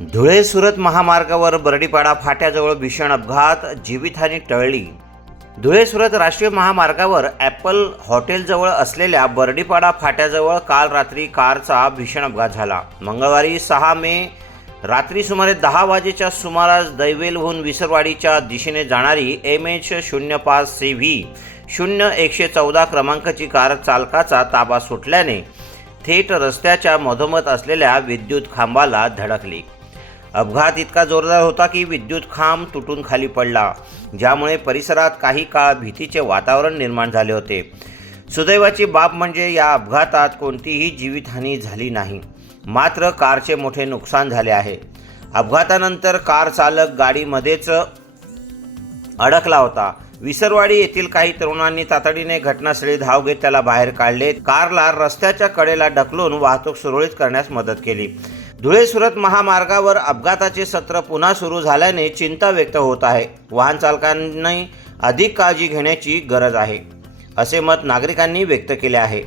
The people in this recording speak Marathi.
धुळे सुरत महामार्गावर बर्डीपाडा फाट्याजवळ भीषण अपघात जीवितहानी टळली. धुळे सुरत राष्ट्रीय महामार्गावर ॲपल हॉटेलजवळ असलेल्या बर्डीपाडा फाट्याजवळ काल रात्री कारचा भीषण अपघात झाला. मंगळवारी सहा मे रात्री सुमारे दहा वाजेच्या सुमारास दैवेलहून विसरवाडीच्या दिशेने जाणारी एम एच शून्य पाच सी व्ही शून्य एकशे चौदा क्रमांकाची कार चालकाचा ताबा सुटल्याने थेट रस्त्याच्या मधोमध असलेल्या विद्युत खांबाला धडकली. अपघात इतका जोरदार होता की विद्युत खांब तुटून खाली पडला. ज्यामुळे परिसरात काही काळ भीतीचे वातावरण निर्माण झाले होते. सुदैवाची बाब म्हणजे या अपघातात कोणतीही जीवितहानी झाली नाही. मात्र कारचे मोठे नुकसान झाले आहे. अपघातानंतर कार चालक गाडीमध्येच अडकला होता. विसरवाडी येथील काही तरुणांनी तातडीने घटनास्थळी धाव घेत त्याला बाहेर काढले. कारला रस्त्याच्या कडेला ढकलून वाहतूक सुरळीत करण्यास मदत केली. धुळे सुरत महामार्गावर अपघाताचे सत्र पुन्हा सुरू झाल्याने चिंता व्यक्त होत आहे. वाहन चालकांनी अधिक काळजी घेण्याची गरज आहे असे मत नागरिकांनी व्यक्त केले आहे.